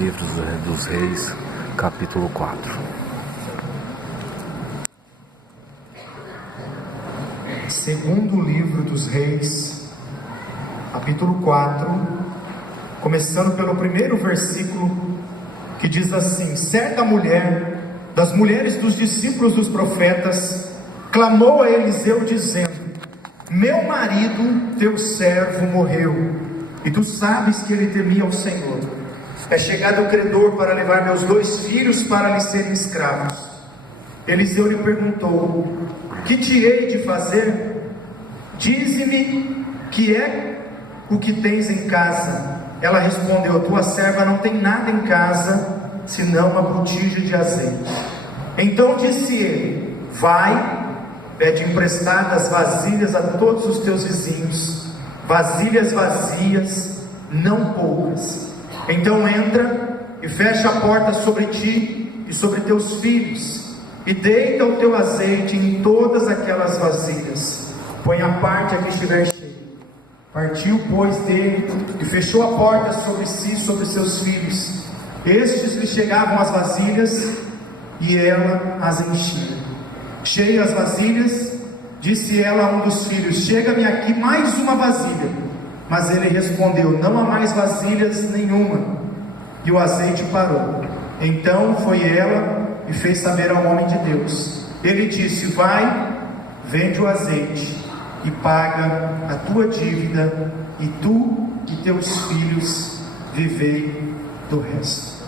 Livro dos Reis, capítulo 4. Segundo livro dos Reis, capítulo 4, começando pelo primeiro versículo, que diz assim: certa mulher, das mulheres dos discípulos dos profetas, clamou a Eliseu dizendo: meu marido, teu servo, morreu, e tu sabes que ele temia ao Senhor. É chegado o credor para levar meus 2 filhos para lhe serem escravos. Eliseu lhe perguntou: que te hei de fazer? Dize-me que é o que tens em casa. Ela respondeu: a tua serva não tem nada em casa, senão uma botija de azeite. Então disse ele: vai, pede emprestadas vasilhas a todos os teus vizinhos, vasilhas vazias, não poucas. Então entra e fecha a porta sobre ti e sobre teus filhos, e deita o teu azeite em todas aquelas vasilhas. Põe a parte a que estiver cheia. Partiu, pois, dele e fechou a porta sobre si e sobre seus filhos. Estes lhe chegavam as vasilhas e ela as enchia. Cheias as vasilhas, disse ela a um dos filhos: chega-me aqui mais uma vasilha. Mas ele respondeu: não há mais vasilhas nenhuma. E o azeite parou. Então foi ela e fez saber ao homem de Deus. Ele disse: vai, vende o azeite e paga a tua dívida, e tu e teus filhos vivei do resto.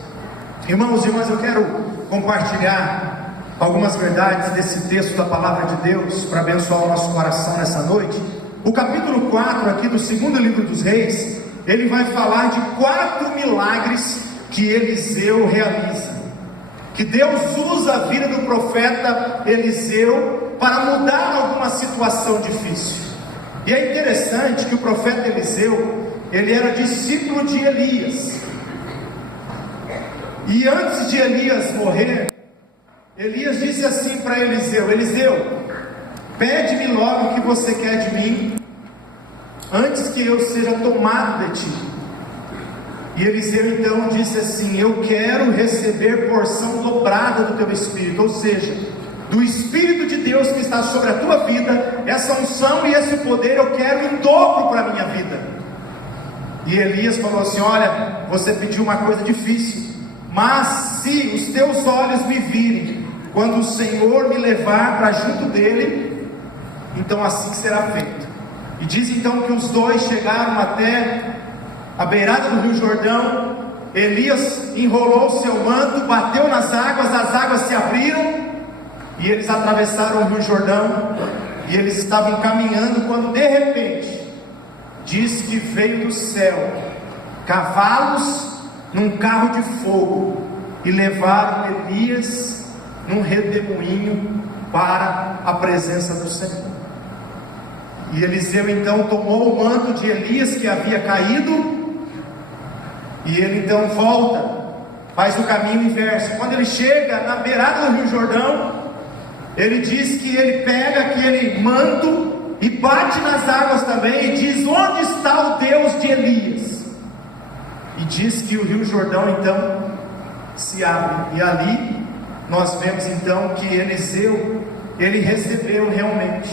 Irmãos e irmãs, eu quero compartilhar algumas verdades desse texto da palavra de Deus para abençoar o nosso coração nessa noite. O capítulo 4 aqui do segundo livro dos Reis, ele vai falar de 4 milagres que Eliseu realiza, que Deus usa a vida do profeta Eliseu para mudar alguma situação difícil. E é interessante que o profeta Eliseu, ele era discípulo de Elias, e antes de Elias morrer, Elias disse assim para Eliseu: Eliseu, pede-me logo o que você quer de mim, antes que eu seja tomado de ti. E Eliseu então disse assim: eu quero receber porção dobrada do teu Espírito, ou seja, do Espírito de Deus que está sobre a tua vida, essa unção e esse poder eu quero em dobro para a minha vida. E Elias falou assim: olha, você pediu uma coisa difícil, mas se os teus olhos me virem, quando o Senhor me levar para junto dele, então assim que será feito. E diz então que os dois chegaram até a beirada do rio Jordão. Elias enrolou o seu manto, bateu nas águas, as águas se abriram, e eles atravessaram o rio Jordão, e eles estavam caminhando, quando de repente, diz que veio do céu cavalos num carro de fogo, e levaram Elias num redemoinho para a presença do Senhor. E Eliseu então tomou o manto de Elias que havia caído, e ele então volta, faz o caminho inverso. Quando ele chega na beirada do rio Jordão, ele diz que ele pega aquele manto e bate nas águas também, e diz: onde está o Deus de Elias? E diz que o rio Jordão então se abre, e ali nós vemos então que Eliseu, ele recebeu realmente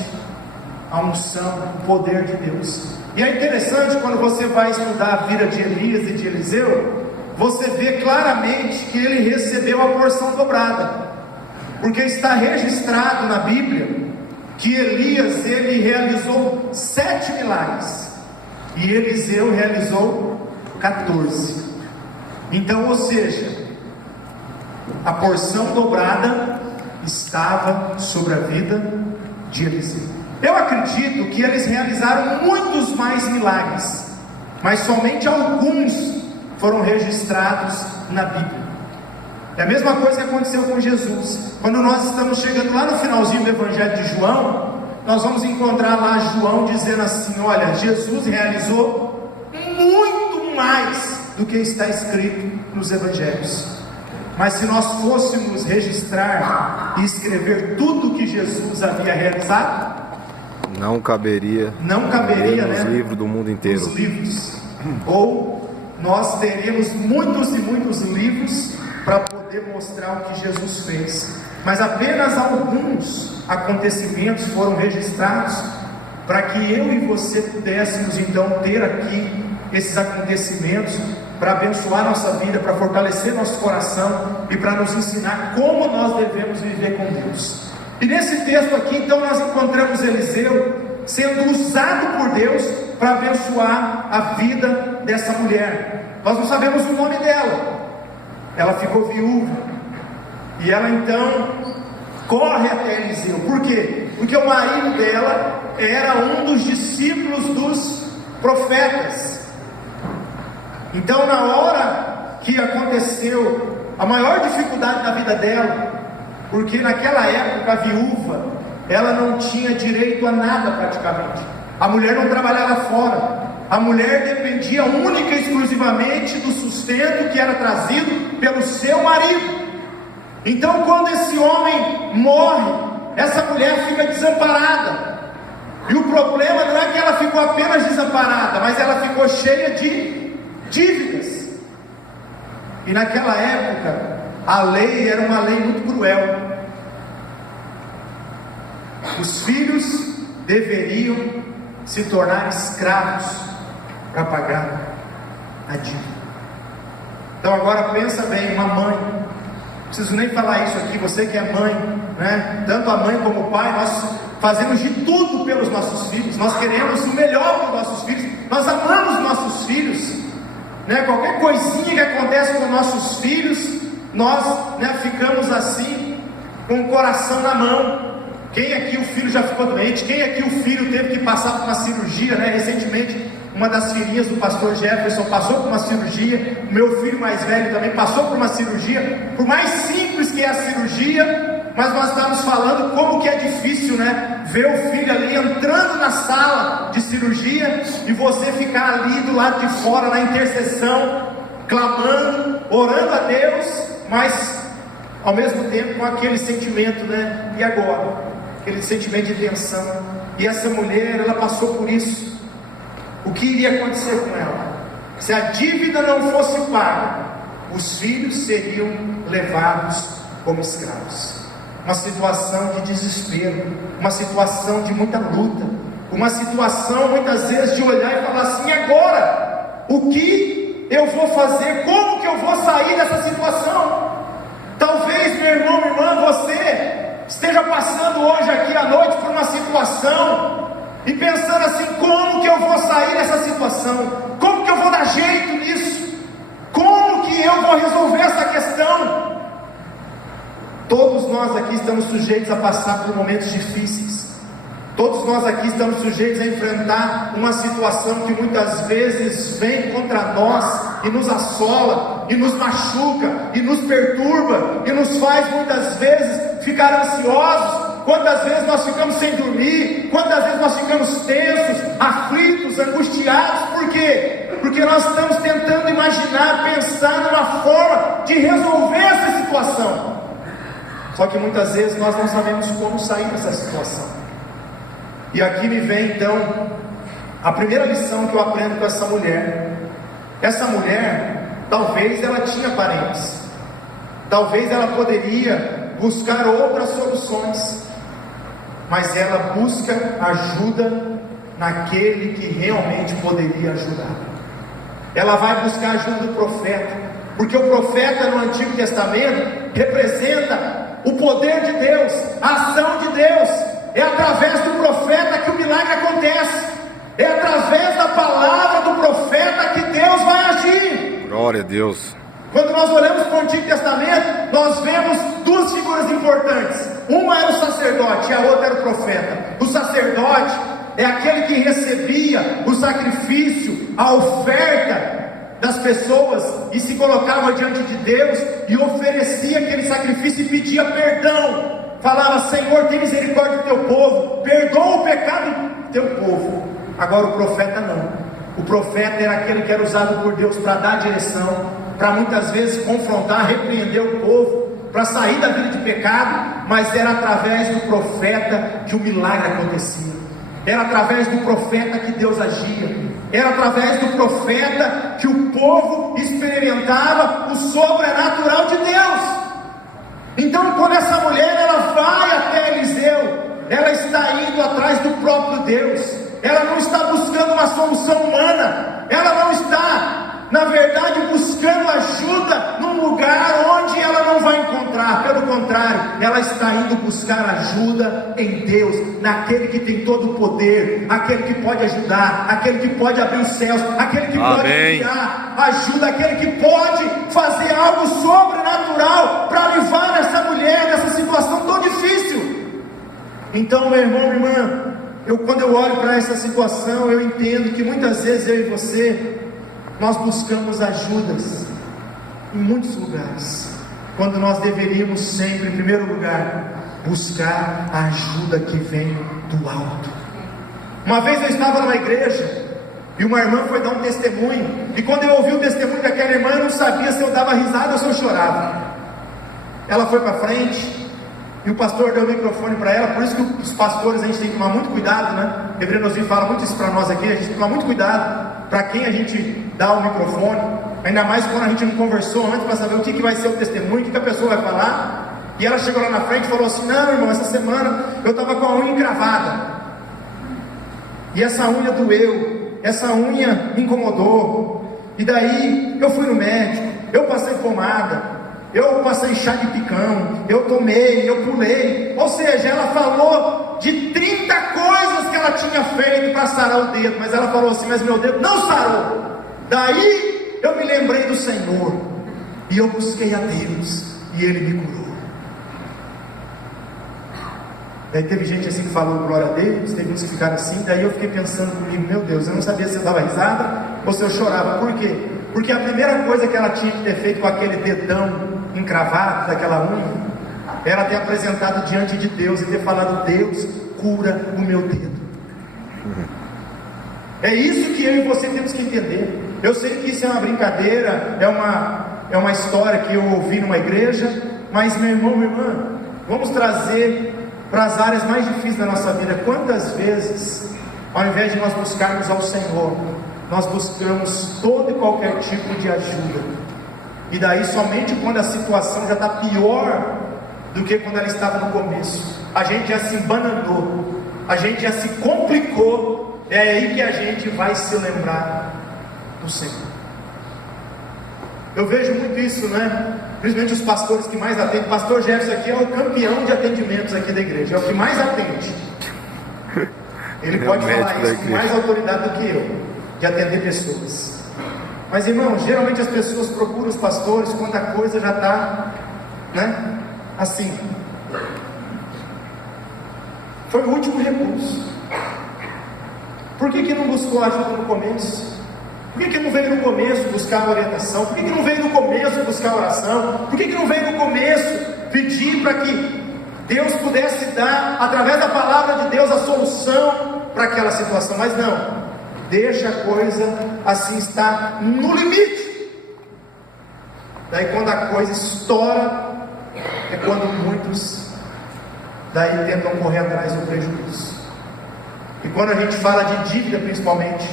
a unção, o poder de Deus. E é interessante, quando você vai estudar a vida de Elias e de Eliseu, você vê claramente que ele recebeu a porção dobrada, porque está registrado na Bíblia que Elias, ele realizou 7 milagres, e Eliseu realizou 14. Então, ou seja, a porção dobrada estava sobre a vida de Eliseu. Eu acredito que eles realizaram muitos mais milagres, mas somente alguns foram registrados na Bíblia. É a mesma coisa que aconteceu com Jesus. Quando nós estamos chegando lá no finalzinho do Evangelho de João, nós vamos encontrar lá João dizendo assim: olha, Jesus realizou muito mais do que está escrito nos Evangelhos. Mas se nós fôssemos registrar e escrever tudo que Jesus havia realizado, não caberia, né? Livro do mundo inteiro. Os livros. Ou nós teríamos muitos e muitos livros para poder mostrar o que Jesus fez, mas apenas alguns acontecimentos foram registrados para que eu e você pudéssemos então ter aqui esses acontecimentos para abençoar nossa vida, para fortalecer nosso coração e para nos ensinar como nós devemos viver com Deus. E nesse texto aqui então nós encontramos Eliseu sendo usado por Deus para abençoar a vida dessa mulher. Nós não sabemos o nome dela. Ela ficou viúva e ela então corre até Eliseu. Por quê? Porque o marido dela era um dos discípulos dos profetas. Então, na hora que aconteceu a maior dificuldade da vida dela, porque naquela época a viúva, ela não tinha direito a nada praticamente. A mulher não trabalhava fora. A mulher dependia única e exclusivamente do sustento que era trazido pelo seu marido. Então, quando esse homem morre, essa mulher fica desamparada. E o problema não é que ela ficou apenas desamparada, mas ela ficou cheia de dívidas. E naquela época, a lei era uma lei muito cruel. Os filhos deveriam se tornar escravos para pagar a dívida. Então agora pensa bem, uma mãe, não preciso nem falar isso aqui, você que é mãe, né? Tanto a mãe como o pai, nós fazemos de tudo pelos nossos filhos, nós queremos o melhor para os nossos filhos, nós amamos nossos filhos, né? Qualquer coisinha que acontece com nossos filhos, nós, né, ficamos assim, com o coração na mão. Quem aqui o filho já ficou doente? Quem aqui o filho teve que passar por uma cirurgia, né? Recentemente, uma das filhinhas do pastor Jefferson passou por uma cirurgia. O meu filho mais velho também passou por uma cirurgia. Por mais simples que é a cirurgia, mas nós estamos falando como que é difícil, né? Ver o filho ali entrando na sala de cirurgia e você ficar ali do lado de fora na intercessão, clamando, orando a Deus, mas ao mesmo tempo com aquele sentimento, né? E agora? Aquele sentimento de tensão. E essa mulher, ela passou por isso. O que iria acontecer com ela? Se a dívida não fosse paga, os filhos seriam levados como escravos. Uma situação de desespero, uma situação de muita luta, uma situação muitas vezes de olhar e falar assim: agora, o que eu vou fazer? Como que eu vou sair dessa situação? Talvez, meu irmão, minha irmã, você esteja passando hoje aqui à noite por uma situação e pensando assim: como que eu vou sair dessa situação? Como que eu vou dar jeito nisso? Como que eu vou resolver essa questão? Todos nós aqui estamos sujeitos a passar por momentos difíceis. Todos nós aqui estamos sujeitos a enfrentar uma situação que muitas vezes vem contra nós e nos assola, e nos machuca, e nos perturba, e nos faz muitas vezes ficar ansiosos. Quantas vezes nós ficamos sem dormir, quantas vezes nós ficamos tensos, aflitos, angustiados. Por quê? Porque nós estamos tentando imaginar, pensar numa forma de resolver essa situação. Só que muitas vezes nós não sabemos como sair dessa situação. E aqui me vem então a primeira lição que eu aprendo com essa mulher. Essa mulher, talvez ela tinha parentes, talvez ela poderia buscar outras soluções, mas ela busca ajuda naquele que realmente poderia ajudar. Ela vai buscar ajuda do profeta, porque o profeta no Antigo Testamento representa o poder de Deus, a ação de Deus. É através do profeta que o milagre acontece. É através da palavra do profeta que Deus vai agir. Glória a Deus. Quando nós olhamos para o Antigo Testamento, nós vemos duas figuras importantes. Uma era o sacerdote e a outra era o profeta. O sacerdote é aquele que recebia o sacrifício, a oferta das pessoas e se colocava diante de Deus e oferecia aquele sacrifício e pedia perdão. Falava: Senhor, tem misericórdia do teu povo, perdoa o pecado do teu povo. Agora o profeta não. O profeta era aquele que era usado por Deus para dar direção, para muitas vezes confrontar, repreender o povo, para sair da vida de pecado. Mas era através do profeta que o milagre acontecia. Era através do profeta que Deus agia. Era através do profeta que o povo experimentava o sobrenatural de Deus. Então, quando essa mulher ela vai até Eliseu, ela está indo atrás do próprio Deus. Ela não está buscando uma solução humana. Ela não está, na verdade, buscando ajuda num lugar onde ela não vai encontrar. Pelo contrário, ela está indo buscar ajuda em Deus, naquele que tem todo o poder, aquele que pode ajudar, aquele que pode abrir os céus, aquele que pode enviar ajuda, aquele que pode fazer algo sobrenatural para livrar essa mulher dessa situação tão difícil. Então, meu irmão, minha irmã, quando eu olho para essa situação, eu entendo que muitas vezes eu e você, nós buscamos ajudas em muitos lugares, quando nós deveríamos sempre, em primeiro lugar, buscar a ajuda que vem do alto. Uma vez eu estava numa igreja e uma irmã foi dar um testemunho, e quando eu ouvi o testemunho daquela irmã, eu não sabia se eu dava risada ou se eu chorava. Ela foi para frente e o pastor deu o microfone para ela. Por isso que os pastores, a gente tem que tomar muito cuidado, né? O reverendo Oswildo fala muito isso para nós aqui. A gente tem que tomar muito cuidado para quem a gente dá o microfone, ainda mais quando a gente não conversou antes para saber o que vai ser o testemunho, o que a pessoa vai falar. E ela chegou lá na frente e falou assim: não, irmão, essa semana eu estava com a unha encravada e essa unha doeu, essa unha me incomodou, e daí eu fui no médico, eu passei pomada, eu passei chá de picão, eu tomei, eu pulei. Ou seja, ela falou de 30 coisas que ela tinha feito para sarar o dedo, mas ela falou assim: mas meu dedo não sarou. Daí eu me lembrei do Senhor e eu busquei a Deus e Ele me curou. Daí teve gente assim que falou glória a Deus, teve uns que ficaram assim. Daí eu fiquei pensando comigo: meu Deus, eu não sabia se eu dava risada ou se eu chorava. Por quê? Porque a primeira coisa que ela tinha que ter feito com aquele dedão encravado daquela unha era ter apresentado diante de Deus e ter falado: Deus, cura o meu dedo. É isso que eu e você temos que entender. Eu sei que isso é uma brincadeira, é uma história que eu ouvi numa igreja, mas meu irmão, minha irmã, vamos trazer para as áreas mais difíceis da nossa vida. Quantas vezes, ao invés de nós buscarmos ao Senhor, nós buscamos todo e qualquer tipo de ajuda, e daí somente quando a situação já está pior do que quando ela estava no começo, a gente já se embananou, a gente já se complicou. É aí que a gente vai se lembrar do Senhor. Eu vejo muito isso, né? Principalmente os pastores que mais atendem. Pastor Jefferson aqui é o campeão de atendimentos aqui da igreja, é o que mais atende. Ele pode falar isso com mais autoridade do que eu, de atender pessoas. Mas, irmão, geralmente as pessoas procuram os pastores quando a coisa já está, né, assim. Foi o último recurso. Por que não buscou ajuda no começo? Por que não veio no começo buscar orientação? Por que não veio no começo buscar oração? Por que não veio no começo pedir para que Deus pudesse dar, através da palavra de Deus, a solução para aquela situação? Mas não, deixa a coisa assim, está no limite. Daí quando a coisa estoura, é quando muitos daí tentam correr atrás do prejuízo. E quando a gente fala de dívida, principalmente,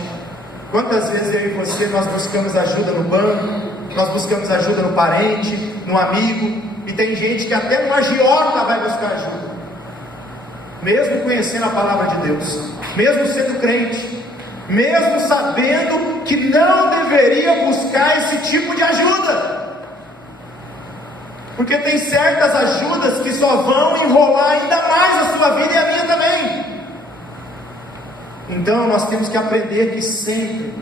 quantas vezes eu e você, nós buscamos ajuda no banco, nós buscamos ajuda no parente, no amigo, e tem gente que até no agiota vai buscar ajuda, mesmo conhecendo a palavra de Deus, mesmo sendo crente, mesmo sabendo que não deveria buscar esse tipo de ajuda, porque tem certas ajudas que só vão enrolar ainda mais a sua vida e a minha também. Então nós temos que aprender que sempre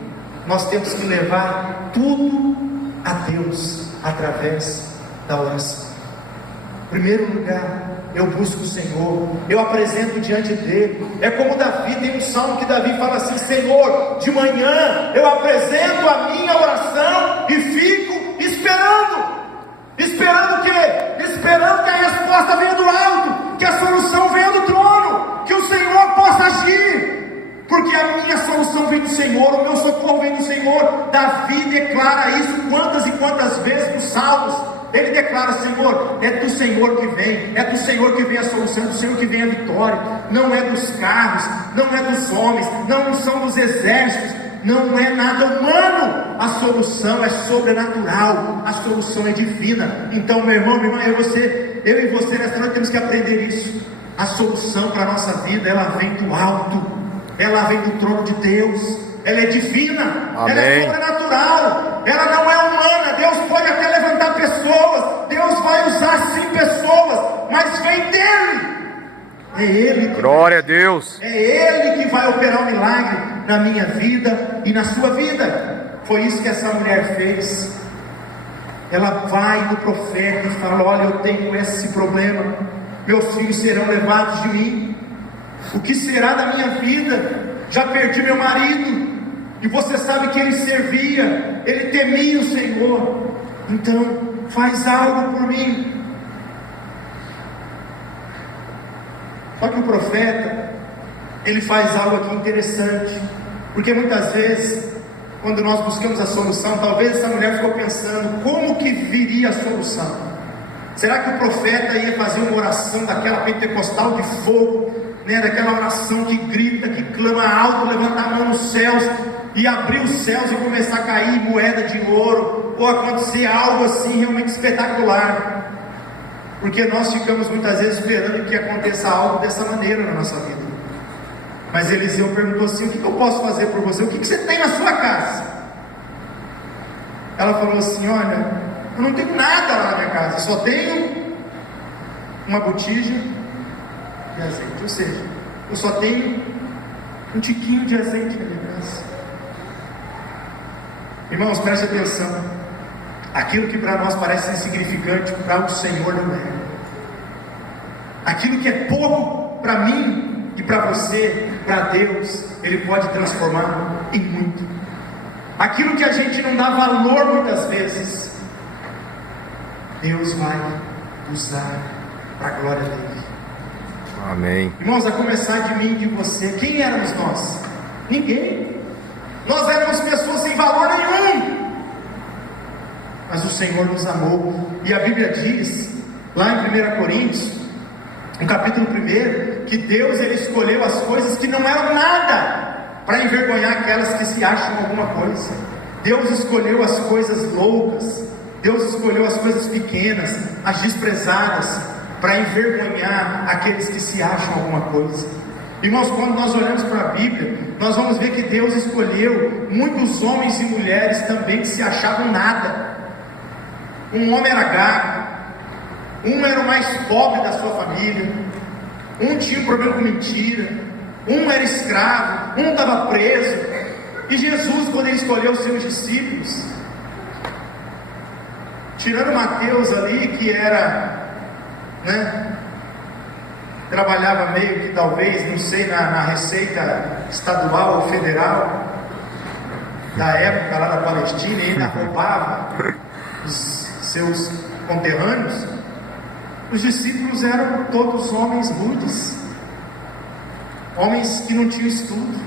nós temos que levar tudo a Deus através da oração. Em primeiro lugar, eu busco o Senhor, eu apresento diante dele. É como Davi, tem um salmo que Davi fala assim: Senhor, de manhã eu apresento a minha oração e fico esperando. Esperando o quê? Esperando que a resposta venha do alto, que a solução venha do trono, que o Senhor possa agir. Porque a minha solução vem do Senhor, o meu socorro vem do Senhor. Davi declara isso quantas e quantas vezes nos Salmos. Ele declara: Senhor, é do Senhor que vem, é do Senhor que vem a solução, é do Senhor que vem a vitória. Não é dos carros, não é dos homens, não são dos exércitos, não é nada humano, a solução é sobrenatural, a solução é divina. Então, meu irmão, minha irmã, eu e você nessa noite temos que aprender isso. A solução para a nossa vida, ela vem do alto, ela vem do trono de Deus, ela é divina, amém. Ela é sobrenatural, ela não é humana. Deus pode até levantar pessoas, Deus vai usar sim pessoas, mas vem dele. É Ele que glória a Deus. É Ele que vai operar um milagre na minha vida e na sua vida. Foi isso que essa mulher fez. Ela vai no profeta e fala: olha, eu tenho esse problema, meus filhos serão levados de mim, o que será da minha vida? Já perdi meu marido, e você sabe que ele servia, ele temia o Senhor, então faz algo por mim. Só que o profeta, ele faz algo aqui interessante, porque muitas vezes, quando nós buscamos a solução, talvez essa mulher ficou pensando, como que viria a solução? Será que o profeta ia fazer uma oração daquela pentecostal de fogo, né, daquela oração que grita, que clama alto, levantar a mão nos céus, e abrir os céus e começar a cair moeda de ouro, ou acontecer algo assim realmente espetacular? Porque nós ficamos muitas vezes esperando que aconteça algo dessa maneira na nossa vida. Mas Eliseu perguntou assim: o que eu posso fazer por você? O que você tem na sua casa? Ela falou assim: olha, eu não tenho nada lá na minha casa, só tenho uma botija de azeite. Ou seja, eu só tenho um tiquinho de azeite na minha casa. Irmãos, preste atenção. Aquilo que para nós parece insignificante, para o Senhor não é. Aquilo que é pouco para mim e para você, para Deus, Ele pode transformar em muito. Aquilo que a gente não dá valor muitas vezes, Deus vai usar para a glória dele. Amém. Irmãos, a começar de mim e de você, quem éramos nós? Ninguém. Nós éramos pessoas sem valor nenhum. Mas o Senhor nos amou. E a Bíblia diz, lá em 1 Coríntios, no capítulo 1, que Deus ele escolheu as coisas que não eram nada, para envergonhar aquelas que se acham alguma coisa. Deus escolheu as coisas loucas, Deus escolheu as coisas pequenas, as desprezadas, para envergonhar aqueles que se acham alguma coisa. Irmãos, quando nós olhamos para a Bíblia, nós vamos ver que Deus escolheu muitos homens e mulheres também que se achavam nada. Um homem era gago, um era o mais pobre da sua família, um tinha um problema com mentira, um era escravo, um estava preso. E Jesus, quando ele escolheu os seus discípulos, tirando Mateus ali, que era, trabalhava meio que talvez, não sei, na receita estadual ou federal da época lá da Palestina, e ainda roubava os seus conterrâneos. Os discípulos eram todos homens rudes, homens que não tinham estudo,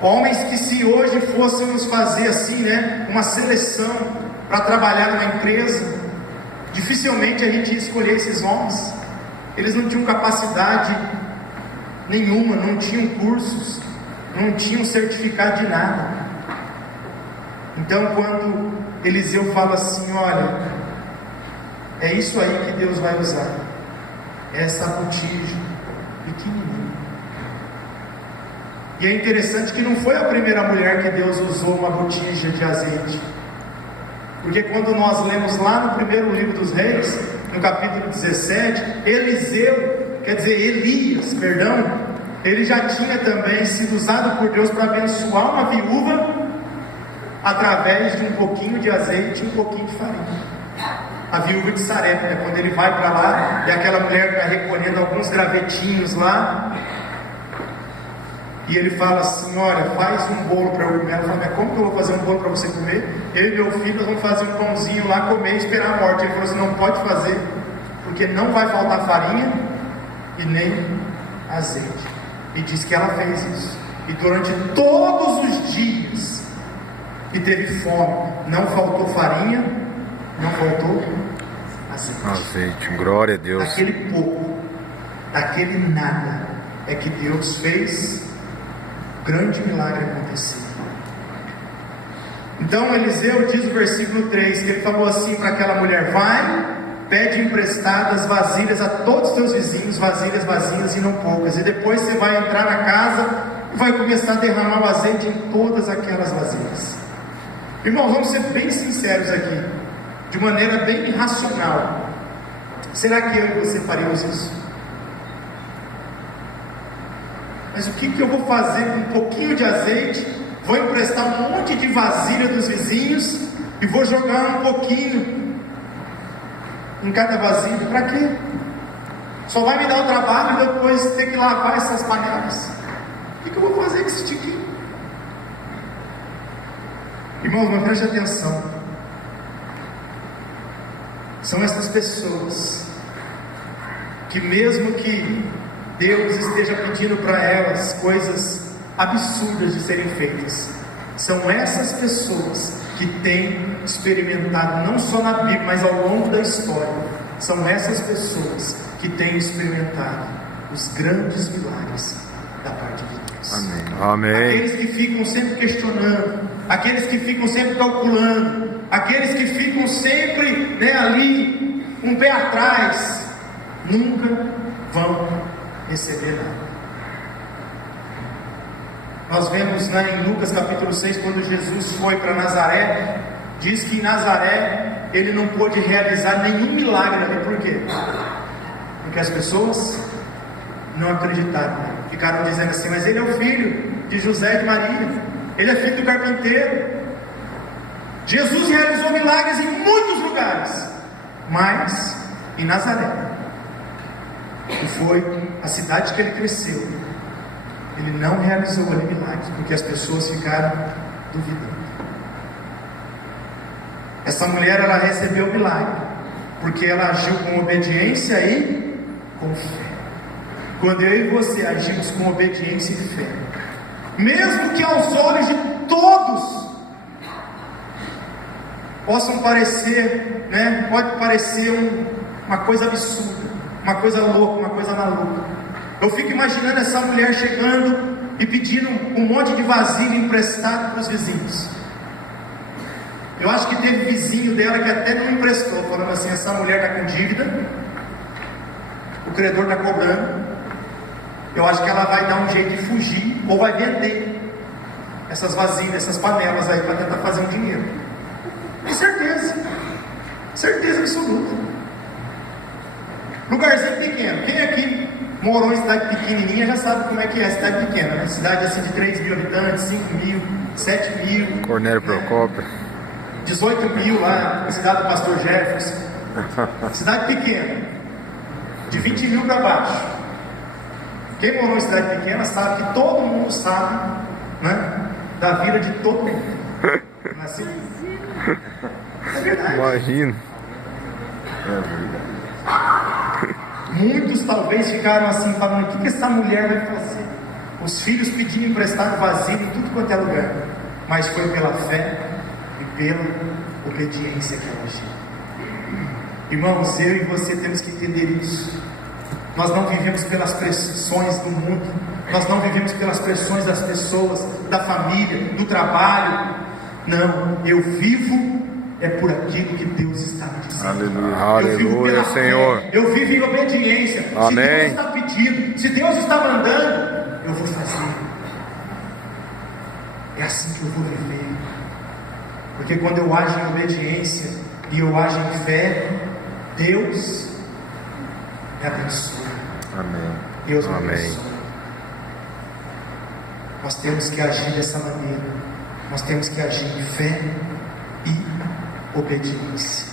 homens que, se hoje fôssemos fazer assim, uma seleção para trabalhar numa empresa, dificilmente a gente ia escolher esses homens. Eles não tinham capacidade nenhuma, não tinham cursos, não tinham certificado de nada. Então, quando Eliseu fala assim: olha, é isso aí que Deus vai usar, essa botija pequenininha. E é interessante que não foi a primeira mulher que Deus usou uma botija de azeite, porque quando nós lemos lá no primeiro livro dos Reis, no capítulo 17, Elias, ele já tinha também sido usado por Deus para abençoar uma viúva através de um pouquinho de azeite e um pouquinho de farinha. A viúva de Sarepta, quando ele vai para lá, e aquela mulher está recolhendo alguns gravetinhos lá, e ele fala assim: olha, faz um bolo para eu comer. Ela fala: mas como que eu vou fazer um bolo para você comer? Eu e meu filho, nós vamos fazer um pãozinho lá, comer e esperar a morte. Ele falou assim: não pode fazer, porque não vai faltar farinha e nem azeite. E diz que ela fez isso, e durante todos os dias que teve fome, não faltou farinha, não faltou azeite. Glória a Deus. Daquele pouco, daquele nada, é que Deus fez grande milagre acontecer. Então Eliseu diz no versículo 3, que ele falou assim para aquela mulher: vai, pede emprestadas vasilhas a todos os teus vizinhos, vasilhas vazias e não poucas, e depois você vai entrar na casa e vai começar a derramar o azeite em todas aquelas vasilhas. Irmão, vamos ser bem sinceros aqui, de maneira bem racional. Será que eu e você faríamos isso? Mas o que eu vou fazer com um pouquinho de azeite? Vou emprestar um monte de vasilha dos vizinhos e vou jogar um pouquinho em cada vasilha. Para quê? Só vai me dar o trabalho e depois ter que lavar essas panelas. O que eu vou fazer com esse tiquinho? Irmãos, mas preste atenção. São essas pessoas que, mesmo que Deus esteja pedindo para elas coisas absurdas de serem feitas, são essas pessoas que têm experimentado, não só na Bíblia, mas ao longo da história, são essas pessoas que têm experimentado os grandes milagres da parte de Deus. Amém. Amém. Aqueles que ficam sempre questionando, aqueles que ficam sempre calculando, aqueles que ficam sempre, ali, um pé atrás, nunca vão receber nada. Nós vemos em Lucas capítulo 6, quando Jesus foi para Nazaré, diz que em Nazaré ele não pôde realizar nenhum milagre ali. Por quê? Porque as pessoas não acreditaram, ficaram dizendo assim: mas ele é o filho de José e de Maria, ele é filho do carpinteiro. Jesus realizou milagres em muitos lugares, mas em Nazaré, que foi a cidade que ele cresceu, ele não realizou ali milagres, porque as pessoas ficaram duvidando. Essa mulher, ela recebeu o milagre porque ela agiu com obediência e com fé. Quando eu e você agimos com obediência e fé, mesmo que aos olhos de todos possam parecer, pode parecer uma coisa absurda, uma coisa louca, uma coisa maluca. Eu fico imaginando essa mulher chegando e pedindo um monte de vasilha emprestado para os vizinhos. Eu acho que teve vizinho dela que até não emprestou, falando assim: essa mulher está com dívida, o credor está cobrando, eu acho que ela vai dar um jeito de fugir, ou vai vender essas vasilhas, essas panelas aí, para tentar fazer um dinheiro. Com certeza, certeza absoluta. Lugarzinho pequeno. Quem aqui morou em cidade pequenininha já sabe como é que é a cidade pequena, né? Cidade assim de 3 mil habitantes, 5 mil, 7 mil. Cornélio Procópio. 18 mil lá na cidade do Pastor Jefferson. Cidade pequena, de 20 mil para baixo. Quem morou em cidade pequena sabe que todo mundo sabe, da vida de todo mundo. Não é assim? É verdade. Imagina. Muitos talvez ficaram assim, falando: o que essa mulher vai fazer? Os filhos pedindo emprestado vasilha em tudo quanto é lugar. Mas foi pela fé e pela obediência que ela agiu. Irmãos, eu e você temos que entender isso. Nós não vivemos pelas pressões do mundo, nós não vivemos pelas pressões das pessoas, da família, do trabalho. Não, eu vivo por aquilo que Deus está me dizendo. Aleluia, eu vivo pela Senhor. Fé, eu vivo em obediência. Amém. Se Deus está pedindo, se Deus está mandando, eu vou fazer. É assim que eu vou viver. Porque quando eu ajo em obediência e eu ajo em fé, Deus me abençoa. Amém. Deus me Amém. abençoa. Nós temos que agir dessa maneira. Nós temos que agir em fé e obediência.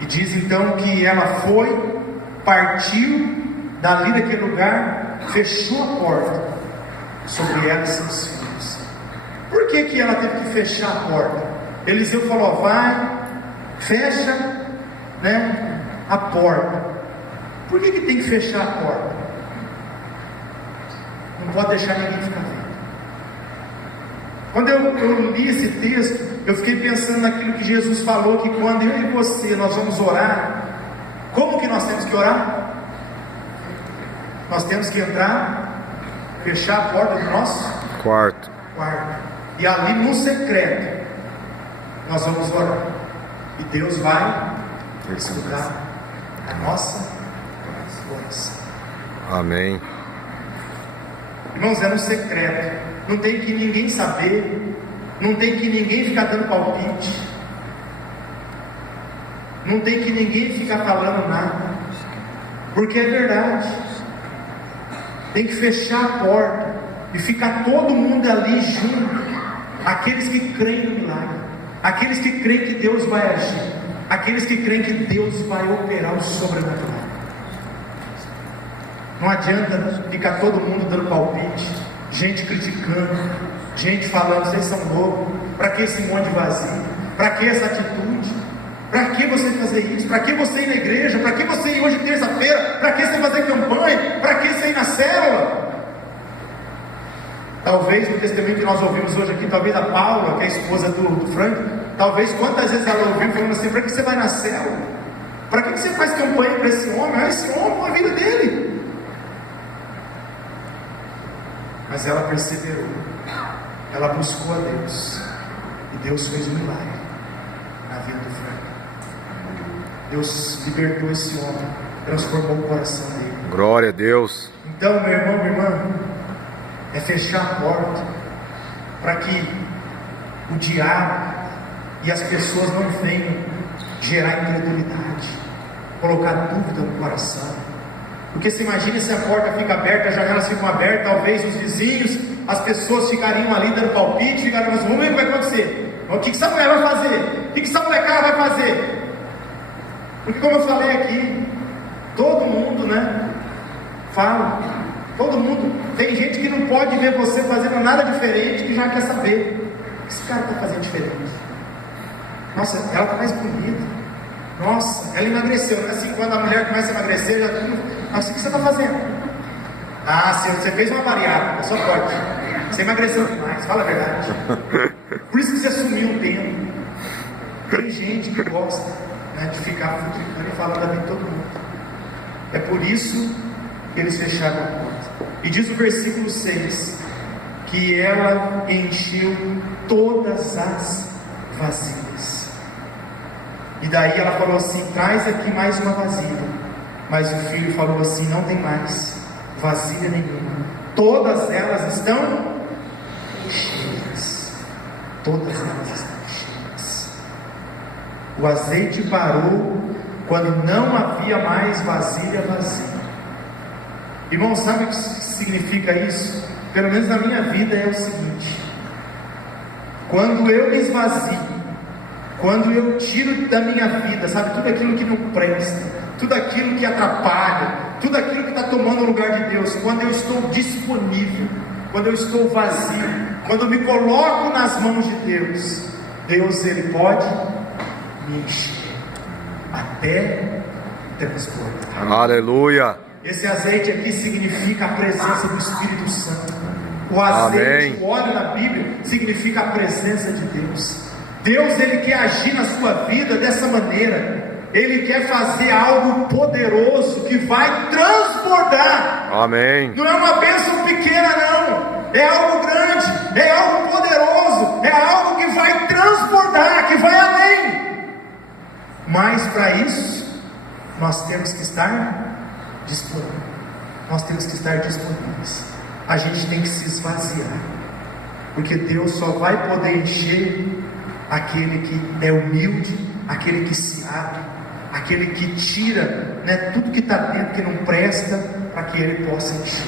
E diz então que ela foi, partiu dali daquele lugar, fechou a porta sobre ela e seus filhos. Por que ela teve que fechar a porta? Eliseu falou: vai, fecha, a porta. Por que tem que fechar a porta? Não pode deixar ninguém ficar vendo. Quando eu li esse texto, eu fiquei pensando naquilo que Jesus falou, que quando eu e você, nós vamos orar, como que nós temos que orar? Nós temos que entrar, fechar a porta do nosso quarto. E ali no secreto, nós vamos orar. E Deus vai escutar a nossa oração. Amém. Irmãos, é no secreto. Não tem que ninguém saber. Não tem que ninguém ficar dando palpite. Não tem que ninguém ficar falando nada. Porque é verdade. Tem que fechar a porta e ficar todo mundo ali junto. Aqueles que creem no milagre, aqueles que creem que Deus vai agir, aqueles que creem que Deus vai operar o sobrenatural. Não adianta ficar todo mundo dando palpite, gente criticando, gente falando, vocês são loucos, para que esse monte de vazio? Para que essa atitude? Para que você fazer isso? Para que você ir na igreja? Para que você ir hoje terça-feira? Para que você fazer campanha? Para que você ir na célula? Talvez no testemunho que nós ouvimos hoje aqui, talvez a Paula, que é a esposa do Frank, talvez quantas vezes ela ouviu falando assim: para que você vai na célula? Para que você faz campanha para esse homem? Ah, esse homem, a vida dele. Mas ela perseverou, ela buscou a Deus, e Deus fez um milagre na vida do Frank. Deus libertou esse homem, transformou o coração dele. Glória a Deus. Então, meu irmão, minha irmã, é fechar a porta para que o diabo e as pessoas não venham gerar incredulidade, colocar dúvida no coração. Porque você imagina se a porta fica aberta, as janelas ficam abertas, talvez os vizinhos, as pessoas ficariam ali dando palpite, ficariam assim: vamos ver o que vai acontecer, o que essa mulher vai fazer, o que essa molecada vai fazer. Porque, como eu falei aqui, todo mundo, né, fala, todo mundo, tem gente que não pode ver você fazendo nada diferente, que já quer saber o que esse cara está fazendo diferente. Nossa, ela está mais bonita. Nossa, ela emagreceu. Assim, quando a mulher começa a emagrecer, já tudo. Nossa, o que você está fazendo? Ah, você fez uma bariátrica, só pode. Você emagreceu demais, fala a verdade. Por isso que você sumiu um tempo. Tem gente que gosta, né, de ficar futricando e falando da vida de todo mundo. É por isso que eles fecharam a porta. E diz o versículo 6: que ela encheu todas as vasilhas. E daí ela falou assim: traz aqui mais uma vasilha. Mas o filho falou assim: não tem mais vasilha nenhuma, todas elas estão cheias. Todas elas estão cheias. O azeite parou quando não havia mais vasilha vazia. Irmão, sabe o que significa isso? Pelo menos na minha vida é o seguinte: quando eu me esvazio, quando eu tiro da minha vida, sabe, tudo aquilo que não presta, tudo aquilo que atrapalha, tudo aquilo que está tomando o lugar de Deus, quando eu estou disponível, quando eu estou vazio, quando eu me coloco nas mãos de Deus, Deus, Ele pode me encher até transbordar. Aleluia. Esse azeite aqui significa a presença do Espírito Santo. O azeite, o óleo na Bíblia, significa a presença de Deus. Deus, Ele quer agir na sua vida dessa maneira. Ele quer fazer algo poderoso que vai transbordar. Amém. Não é uma bênção pequena, não. É algo grande, é algo poderoso, é algo que vai transbordar, que vai além. Mas para isso, nós temos que estar disponíveis. Nós temos que estar disponíveis. A gente tem que se esvaziar, porque Deus só vai poder encher aquele que é humilde, aquele que se abre, aquele que tira, né, tudo que está dentro que não presta, para que Ele possa encher,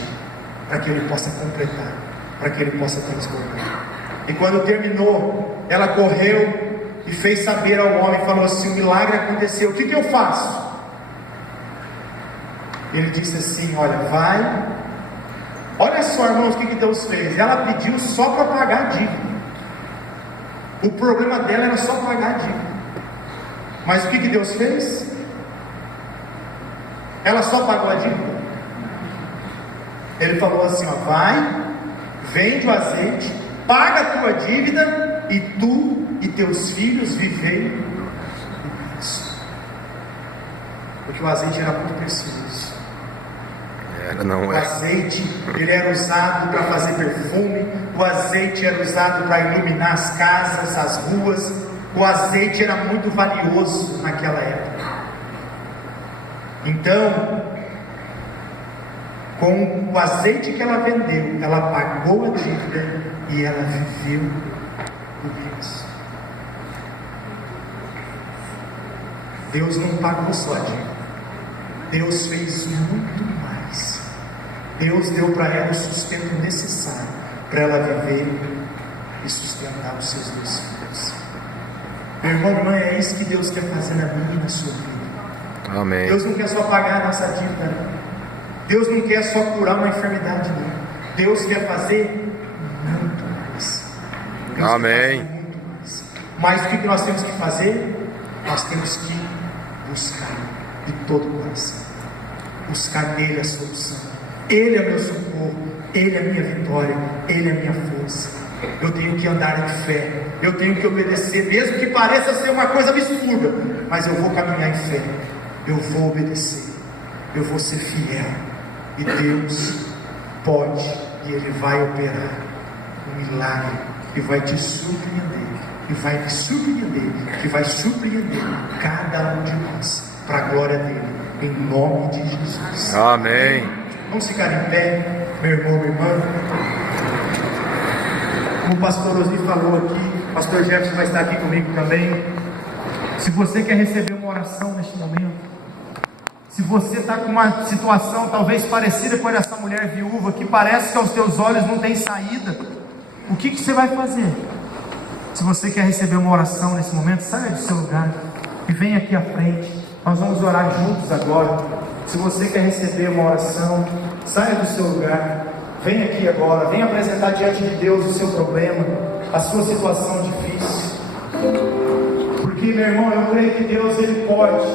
para que Ele possa completar, para que Ele possa transformar. E quando terminou, ela correu e fez saber ao homem, falou assim: o milagre aconteceu, o que eu faço? Ele disse assim: olha, vai. Olha só, irmãos, o que Deus fez. Ela pediu só para pagar a dívida. O problema dela era só pagar a dívida. Mas o que Deus fez? Ela só pagou a dívida. Ele falou assim: ó, vai, vende o azeite, paga a tua dívida, e tu e teus filhos vivei isso. Porque o azeite era muito precioso. não O é. azeite, ele era usado para fazer perfume, o azeite era usado para iluminar as casas, as ruas. O azeite era muito valioso naquela época. Então, com o azeite que ela vendeu, ela pagou a dívida e ela viveu o resto. Deus não pagou só a dívida. Deus fez muito mais. Deus deu para ela o sustento necessário para ela viver e sustentar os seus 2 filhos. Meu irmão, irmã, é isso que Deus quer fazer na minha e na sua vida. Amém. Deus não quer só pagar a nossa dívida, não. Deus não quer só curar uma enfermidade, não. Deus quer fazer muito mais. Deus Amém. quer fazer muito mais. Mas o que nós temos que fazer? Nós temos que buscar de todo o coração. Buscar nele a solução. Ele é meu socorro, ele é a minha vitória, ele é a minha força. Eu tenho que andar em fé, eu tenho que obedecer, mesmo que pareça ser uma coisa absurda, mas eu vou caminhar em fé, eu vou obedecer, eu vou ser fiel, e Deus pode, e Ele vai operar um milagre, que vai te surpreender, que vai me surpreender, que vai surpreender cada um de nós, para a glória dEle, em nome de Jesus. Amém. Vamos ficar em pé, meu irmão, minha irmã. Como o pastor Osni falou aqui, o pastor Jefferson vai estar aqui comigo também. Se você quer receber uma oração neste momento, se você está com uma situação talvez parecida com essa mulher viúva, que parece que aos teus olhos não tem saída, o que você vai fazer? Se você quer receber uma oração nesse momento, saia do seu lugar e venha aqui à frente. Nós vamos orar juntos agora. Se você quer receber uma oração, saia do seu lugar. Vem aqui agora, vem apresentar diante de Deus o seu problema, a sua situação difícil. Porque, meu irmão, eu creio que Deus, Ele pode